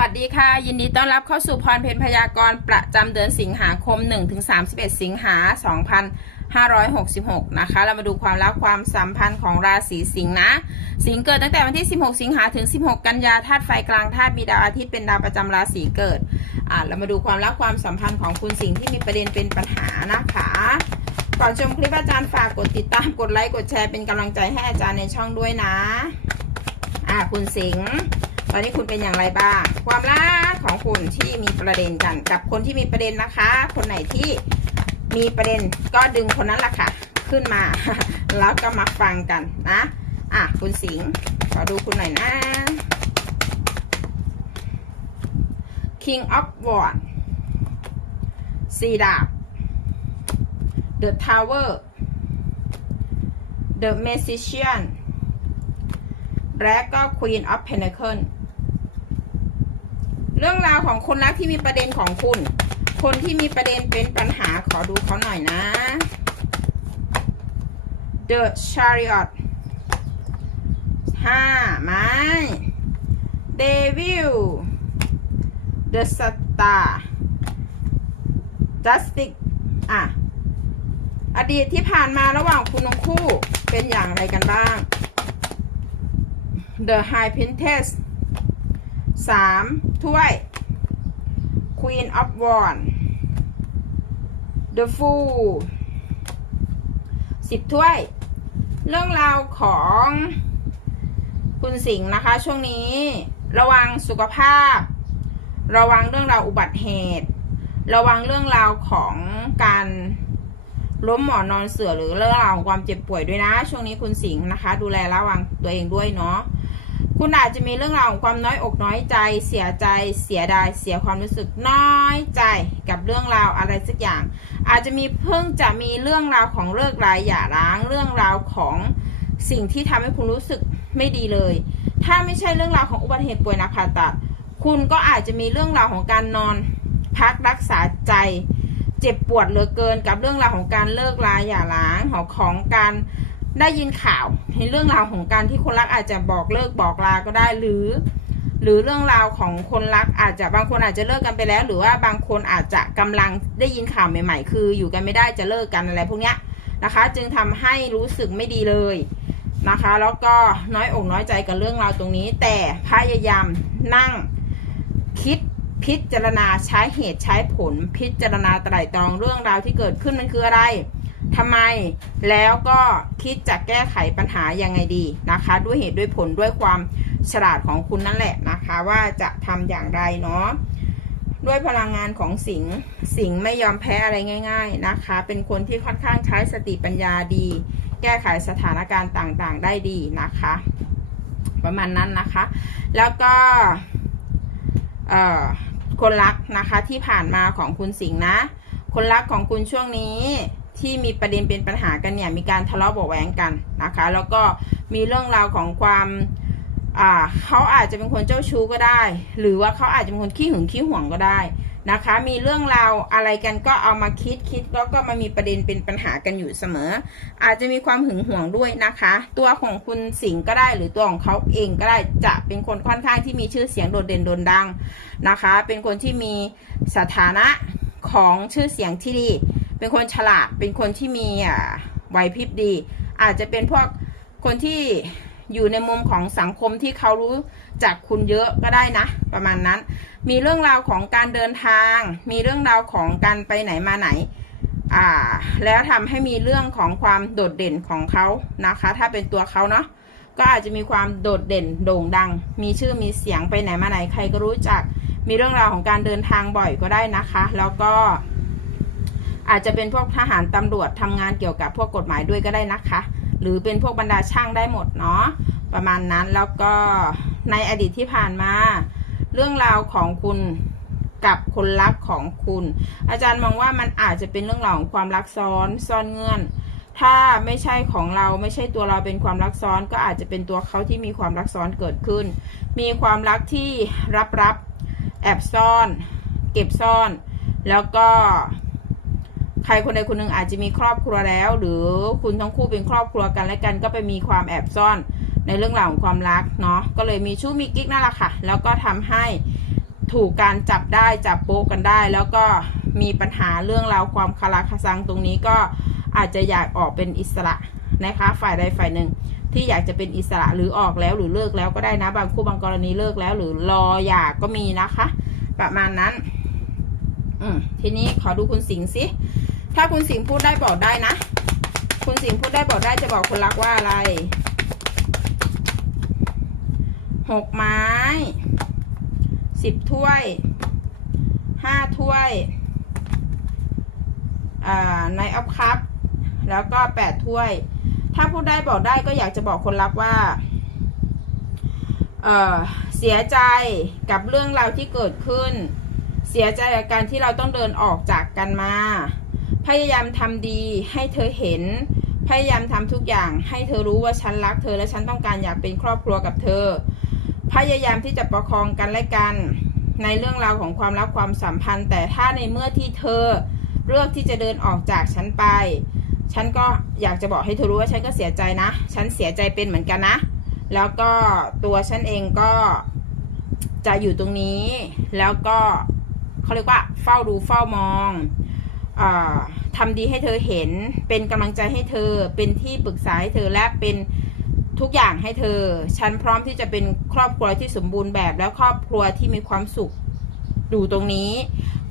วัสดีค่ะ ยินดีต้อนรับเข้าสู่พรเพนพยากรณ์ประจำเดือนสิงหาคม 1-31 สิงหา 2566 นะคะ เรามาดูความรักความสัมพันธ์ของราศีสิงห์นะ สิงห์เกิดตั้งแต่วันที่ 16 สิงหาถึง 16 กันยาธาตุไฟกลางธาตุมีดาวอาทิตย์เป็นดาวประจำราศีเกิด อ่าเรามาดูความรักความสัมพันธ์ของคุณสิงห์ที่มีประเด็นเป็นปัญหานะคะก่อนชมคลิปอาจารย์ฝากกดติดตามกดไลค์กดแชร์เป็นกำลังใจให้อาจารย์ในช่องด้วยนะ อ่าคุณสิงห์ ตอนนี้คุณเป็นอย่างไรบ้าง ความรักของคุณที่มีประเด็นกัน กับคนที่มีประเด็นนะคะ คนไหนที่มีประเด็นก็ดึงคนนั้นละค่ะ ขึ้นมา แล้วก็มาฟังกันนะ อะคุณสิงห์ขอดูคุณหน่อยนะ King of Wands สี่ดาบ The Tower The Magician และก็ Queen of Pentacle เรื่องราวของคนรักที่มีประเด็นของคุณ คนที่มีประเด็นเป็นปัญหาขอดูเขาหน่อยนะ The Chariot ห้าไม้ Devil The Star Justice อะ อดีตที่ผ่านมาระหว่างคุณทั้งคู่เป็นอย่างไรกันบ้าง The High Princess สามถ้วย Queen of Wands The Fool สิบถ้วย เรื่องราวของคุณสิงห์นะคะ ช่วงนี้ระวังสุขภาพ ระวังเรื่องราวอุบัติเหตุ ระวังเรื่องราวของการล้มหมอนนอนเสือหรือเรื่องราวของความเจ็บป่วยด้วยนะ ช่วงนี้คุณสิงห์นะคะ ดูแลระวังตัวเองด้วยเนาะ คุณอาจจะมีเรื่องราวของความน้อยอกน้อยใจ เสียใจ เสียดาย เสียความรู้สึกน้อยใจกับเรื่องราวอะไรสักอย่าง อาจจะมีเพิ่งจะมีเรื่องราวของเลิกรายหย่าร้าง เรื่องราวของสิ่งที่ทำให้คุณรู้สึกไม่ดีเลย ถ้าไม่ใช่เรื่องราวของอุบัติเหตุป่วยหนักผ่าตัด คุณก็อาจจะมีเรื่องราวของการนอน พักรักษาใจ เจ็บปวดเหลือเกินกับเรื่องราวของการเลิกลาหย่าร้างของของการ ได้ยินข่าวในเรื่องราวของการที่คนรักอาจจะบอกเลิกบอกลาก็ได้หรือ หรือเรื่องราวของคนรักอาจจะบางคนอาจจะเลิกกันไปแล้ว หรือว่าบางคนอาจจะกำลังได้ยินข่าวใหม่ ๆ คืออยู่กันไม่ได้จะเลิกกันอะไรพวกเนี้ยนะคะ จึงทำให้รู้สึกไม่ดีเลยนะคะ แล้วก็น้อยอกน้อยใจกับเรื่องราวตรงนี้ แต่พยายามนั่งคิดพิจารณาใช้เหตุใช้ผล พิจารณาไตร่ตรองเรื่องราวที่เกิดขึ้นมันคืออะไร ทำไมแล้วก็คิดจะแก้ไขปัญหายังไงดีนะคะ ด้วยเหตุด้วยผลด้วยความฉลาดของคุณนั่นแหละนะคะ ว่าจะทำอย่างไรเนาะด้วยพลังงานของสิงห์สิงห์ไม่ยอมแพ้อะไรง่าย ๆนะคะ เป็นคนที่ค่อนข้างใช้สติปัญญาดี แก้ไขสถานการณ์ต่างๆ ได้ดีนะคะ ประมาณนั้นนะคะ แล้วก็คนรักนะคะที่ผ่านมาของคุณสิงห์นะ คนรักของคุณช่วงนี้ ที่มีประเด็นเป็นปัญหากันเนี่ยมีการทะเลาะเบาะแว้งกันนะคะ แล้วก็มีเรื่องราวของความอ่าเขาอาจจะเป็นคนเจ้าชู้ก็ได้ หรือว่าเขาอาจจะเป็นคนขี้หึงขี้หวงก็ได้นะคะ มีเรื่องราวอะไรกันก็เอามาคิดคิดแล้วก็มามีประเด็นเป็นปัญหากันอยู่เสมอ อาจจะมีความหึงหวงด้วยนะคะ ตัวของคุณสิงห์ก็ได้หรือตัวของเขาเองก็ได้จะเป็นคนค่อนข้างที่มีชื่อเสียงโดดเด่นโด่งดังนะคะ เป็นคนที่มีสถานะของชื่อเสียงที่ดี เป็นคนฉลาด เป็นคนที่มีอ่าไหวพริบดี อาจจะเป็นพวกคนที่อยู่ในมุมของสังคมที่เขารู้จากคุณเยอะก็ได้นะ ประมาณนั้น มีเรื่องราวของการเดินทาง มีเรื่องราวของการไปไหนมาไหน อ่า แล้วทำให้มีเรื่องของความโดดเด่นของเขานะคะ ถ้าเป็นตัวเขาเนาะก็อาจจะมีความโดดเด่นโด่งดัง มีชื่อมีเสียงไปไหนมาไหนใครก็รู้จัก มีเรื่องราวของการเดินทางบ่อยก็ได้นะคะ แล้วก็ อาจจะเป็นพวกทหารตำรวจทำงานเกี่ยวกับพวกกฎหมายด้วยก็ได้นะคะ หรือเป็นพวกบรรดาช่างได้หมดเนาะประมาณนั้นแล้วก็ในอดีตที่ผ่านมา เรื่องราวของคุณกับคนรักของคุณ อาจารย์มองว่ามันอาจจะเป็นเรื่องราวของความรักซ้อนซ่อนเงื่อน ถ้าไม่ใช่ของเราไม่ใช่ตัวเราเป็นความรักซ้อน ก็อาจจะเป็นตัวเขาที่มีความรักซ้อนเกิดขึ้น มีความรักที่รับรับแอบซ่อน เก็บซ่อน แล้วก็ ใครคนใดคนหนึ่งอาจจะมีครอบครัวแล้ว หรือคุณทั้งคู่เป็นครอบครัวกันและกัน ก็ไปมีความแอบซ่อนในเรื่องราวของความรักเนาะก็เลยมีชู้มีกิ๊กนั่นแหละค่ะ แล้วก็ทำให้ถูกการจับได้จับโป๊กกันได้ แล้วก็มีปัญหาเรื่องราวความคาราคาซังตรงนี้ก็อาจจะอยากออกเป็นอิสระนะคะ ฝ่ายใดฝ่ายหนึ่งที่อยากจะเป็นอิสระหรือออกแล้วหรือเลิกแล้วก็ได้นะบางคู่บางกรณีเลิกแล้ว หรือรอหย่าก็มีนะคะ ประมาณนั้น อืมทีนี้ขอดูคุณสิงห์สิ ถ้าคุณสิงพูดได้บอกได้นะ คุณสิงพูดได้บอกได้จะบอกคนรักว่าอะไรหกไม้สิบถ้วยห้าถ้วยในออฟคัพแล้วก็แปดถ้วย ถ้าพูดได้บอกได้ก็อยากจะบอกคนรักว่าเเสียใจกับเรื่องราวที่เกิดขึ้น เสียใจกับการที่เราต้องเดินออกจากกันมา พยายามทำดีให้เธอเห็น พยายามทำทุกอย่างให้เธอรู้ว่าฉันรักเธอและฉันต้องการอยากเป็นครอบครัวกับเธอ พยายามที่จะประคองกันและกัน ในเรื่องราวของความรักความสัมพันธ์ แต่ถ้าในเมื่อที่เธอเลือกที่จะเดินออกจากฉันไป ฉันก็อยากจะบอกให้เธอรู้ว่าฉันก็เสียใจนะ ฉันเสียใจเป็นเหมือนกันนะ แล้วก็ตัวฉันเองก็จะอยู่ตรงนี้ แล้วก็เขาเรียกว่าเฝ้าดูเฝ้ามอง ทำดีให้เธอเห็น เป็นกำลังใจให้เธอ เป็นที่ปรึกษาให้เธอ และเป็นทุกอย่างให้เธอ ฉันพร้อมที่จะเป็นครอบครัวที่สมบูรณ์แบบ แล้วครอบครัวที่มีความสุข ดูตรงนี้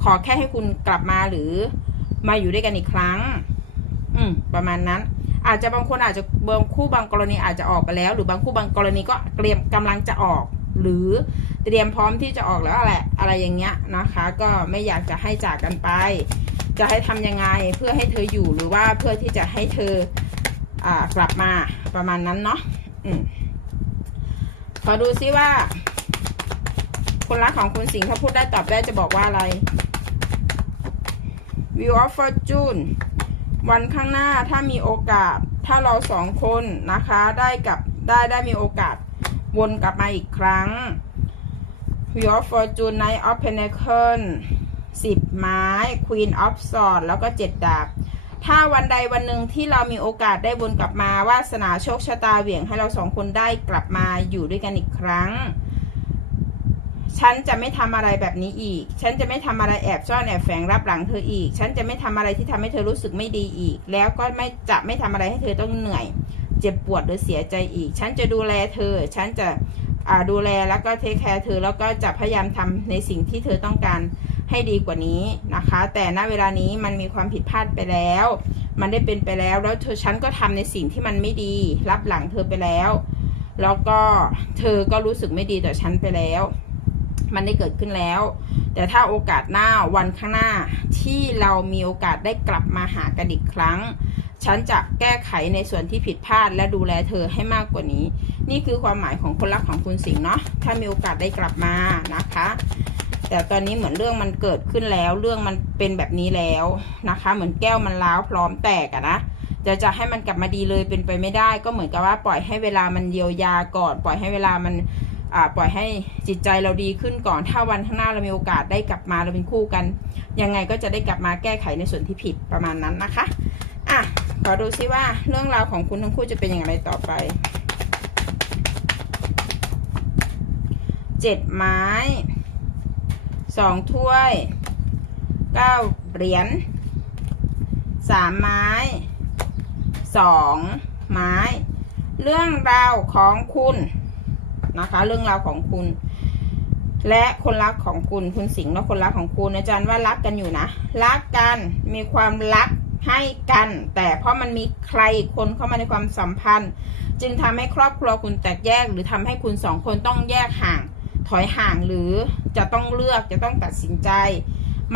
ขอแค่ให้คุณกลับมาหรือมาอยู่ด้วยกันอีกครั้ง อืม ประมาณนั้น อาจจะบางคนอาจจะบางคู่บางกรณีอาจจะออกไปแล้ว หรือบางคู่บางกรณีก็เตรียมกำลังจะออก หรือเตรียมพร้อมที่จะออกแล้วแหละ อะไรอย่างเงี้ยนะคะ ก็ไม่อยากจะให้จากกันไป จะให้ทำยังไงเพื่อให้เธออยู่หรือว่าเพื่อที่จะให้เธออ่ากลับมาประมาณนั้นเนาะอืมขอดูซิว่า คนรักของคุณสิงห์ถ้าพูดได้ตอบได้จะบอกว่าอะไร view of fortune วันข้างหน้าถ้ามีโอกาสถ้าเราสองคนนะคะได้กลับได้ได้มีโอกาสวนกลับมาอีกครั้ง view of fortune night of pentacle 10 ไม้ Queen of s w o r d แล้วก็ 7 ดาบ ถ้าวันใดวันหนึ่งที่เรามีโอกาสได้วนกลับมาวาสนาโชคชะตาเหวี่ยงให้เราสองคนได้กลับมาอยู่ด้วยกันอีกครั้ง ฉันจะไม่ทำอะไรแบบนี้อีก ฉันจะไม่ทำอะไรแอบซ่อนแอบแฝงรับหลังเธออีก ฉันจะไม่ทำอะไรที่ทำให้เธอรู้สึกไม่ดีอีก แล้วก็ไม่จะไม่ทำอะไรให้เธอต้องเหนื่อย เจ็บปวดหรือเสียใจอีก ฉันจะดูแลเธอ ฉันจะดูแลแล้วก็เทคแคร์เธอแล้วก็จะพยายามทำในสิ่งที่เธอต้องการ ให้ดีกว่านี้นะคะ แต่ณเวลานี้มันมีความผิดพลาดไปแล้ว มันได้เป็นไปแล้วแล้วเธอฉันก็ทำในสิ่งที่มันไม่ดี รับหลังเธอไปแล้ว แล้วก็เธอก็รู้สึกไม่ดีต่อฉันไปแล้ว มันได้เกิดขึ้นแล้ว แต่ถ้าโอกาสหน้าวันข้างหน้าที่เรามีโอกาสได้กลับมาหากันอีกครั้งฉันจะแก้ไขในส่วนที่ผิดพลาดและดูแลเธอให้มากกว่านี้ นี่คือความหมายของคนรักของคุณสิงห์เนาะ ถ้ามีโอกาสได้กลับมานะคะ แต่ตอนนี้เหมือนเรื่องมันเกิดขึ้นแล้ว เรื่องมันเป็นแบบนี้แล้วนะคะ เหมือนแก้วมันร้าวพร้อมแตกอะนะจะจะให้มันกลับมาดีเลยเป็นไปไม่ได้ ก็เหมือนกับว่าปล่อยให้เวลามันเยียวยาก่อน ปล่อยให้เวลามันอ่าปล่อยให้จิตใจเราดีขึ้นก่อน ถ้าวันข้างหน้าเรามีโอกาสได้กลับมาเราเป็นคู่กัน ยังไงก็จะได้กลับมาแก้ไขในส่วนที่ผิดประมาณนั้นนะคะ อะ ขอดูซิว่าเรื่องราวของคุณทั้งคู่จะเป็นอย่างไรต่อไป เจ็ดไม้ สองถ้วยเก้าเหรียญสามไม้สองไม้ เรื่องราวของคุณนะคะ เรื่องราวของคุณ และคนรักของคุณคุณสิงห์และคนรักของคุณอาจารย์ว่ารักกันอยู่นะ รักกันมีความรักให้กัน แต่เพราะมันมีใครคนเข้ามาในความสัมพันธ์ จึงทำให้ครอบครัวคุณแตกแยกหรือทำให้คุณสองคนต้องแยกห่าง ถอยห่างหรือจะต้องเลือกจะต้องตัดสินใจ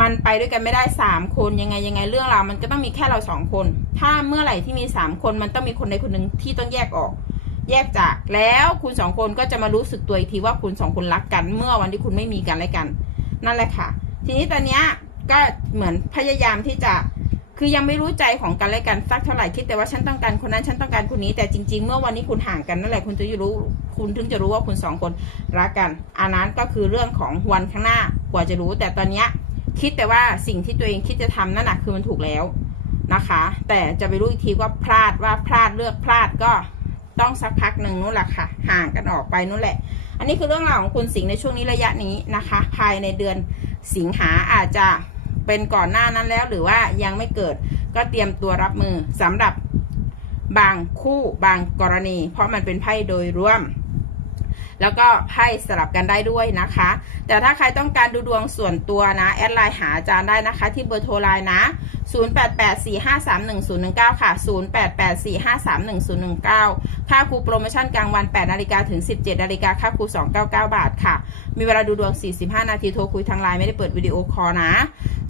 มันไปด้วยกันไม่ได้สามคนยังไงยังไงเรื่องราวมันก็ต้องมีแค่เราสองคน ถ้าเมื่อไหร่ที่มีสามคนมันต้องมีคนใดคนหนึ่งที่ต้องแยกออก แยกจากแล้วคุณสองคนก็จะมารู้สึกตัวอีกทีว่าคุณสองคนรักกัน เมื่อวันที่คุณไม่มีกันและกัน นั่นแหละค่ะ ทีนี้ตอนเนี้ยก็เหมือนพยายามที่จะ คือยังไม่รู้ใจของกันและกันสักเท่าไหร่คิดแต่ว่าฉันต้องการคนนั้นฉันต้องการคนนี้ แต่จริง ๆ เมื่อวันนี้คุณห่างกันนั่นแหละคุณจะรู้คุณถึงจะรู้ว่าคุณสองคนรักกันอันนั้นก็คือเรื่องของวันข้างหน้ากว่าจะรู้ แต่ตอนเนี้ยคิดแต่ว่าสิ่งที่ตัวเองคิดจะทำนั่นแหะคือมันถูกแล้วนะคะ แต่จะไปรู้อีกทีว่าพลาดว่าพลาดเลือกพลาดก็ต้องสักพักหนึ่งนู่นแหละค่ะ ห่างกันออกไปนู่นแหละ อันนี้คือเรื่องราวของคุณสิงห์ในช่วงนี้ระยะนี้นะคะ ภายในเดือนสิงหาอาจจะ เป็นก่อนหน้านั้นแล้วหรือว่ายังไม่เกิดก็เตรียมตัวรับมือสำหรับบางคู่บางกรณี เพราะมันเป็นไพ่โดยรวม แล้วก็ไพ่สลับกันได้ด้วยนะคะ แต่ถ้าใครต้องการดูดวงส่วนตัวนะ แอดไลน์หาอาจารย์ได้นะคะ ที่เบอร์โทรไลน์นะ 0884531019 ค่ะ 0884531019 ค่าครูโปรโมชั่นกลางวัน 8 นาฬิกาถึง 17 นาฬิกาค่าครู 299 บาทค่ะ มีเวลาดูดวง 45 นาทีโทรคุยทางไลน์ไม่ได้เปิดวิดีโอคอลนะ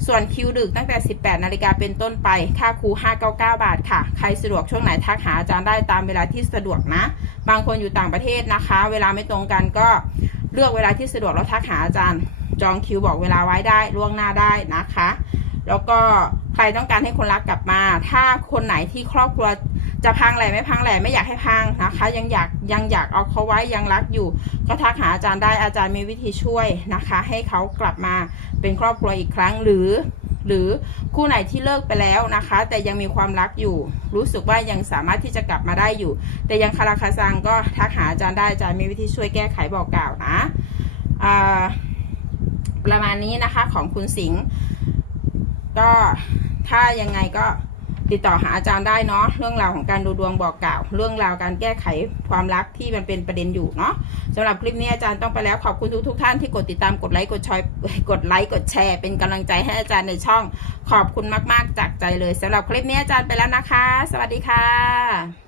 ส่วนคิวดึกตั้งแต่ 18 นาฬิกาเป็นต้นไป ค่าครู 599 บาทค่ะ ใครสะดวกช่วงไหนทักหาอาจารย์ได้ตามเวลาที่สะดวกนะ บางคนอยู่ต่างประเทศนะคะ เวลาไม่ตรงกันก็เลือกเวลาที่สะดวกแล้วทักหาอาจารย์ จองคิวบอกเวลาไว้ได้ล่วงหน้าได้นะคะ แล้วก็ใครต้องการให้คนรักกลับมา ถ้าคนไหนที่ครอบครัว จะพังแหล่ไม่พังแหล่ไม่อยากให้พังนะคะ ยังอยากยังอยากเอาเขาไว้ยังรักอยู่ ก็ทักหาอาจารย์ได้อาจารย์มีวิธีช่วยนะคะ ให้เขากลับมาเป็นครอบครัวอีกครั้งหรือ หรือคู่ไหนที่เลิกไปแล้วนะคะ แต่ยังมีความรักอยู่ รู้สึกว่ายังสามารถที่จะกลับมาได้อยู่ แต่ยังคาราคาซังก็ทักหาอาจารย์ได้อาจารย์มีวิธีช่วยแก้ไขบอกกล่าวนะประมาณนี้นะคะของคุณสิงห์ก็ถ้ายังไงก็ ติดต่อหาอาจารย์ได้เนาะเรื่องราวของการดูดวงบอกกล่าว เรื่องราวการแก้ไขความรักที่มันเป็นประเด็นอยู่เนาะสำหรับคลิปนี้อาจารย์ต้องไปแล้วขอบคุณทุกทุกท่านที่กดติดตามกดไลค์กดชอยกดไลค์กดแชร์ เป็นกำลังใจให้อาจารย์ในช่องขอบคุณมาก ๆ จากใจเลยสำหรับคลิปนี้อาจารย์ไปแล้วนะคะ สวัสดีค่ะ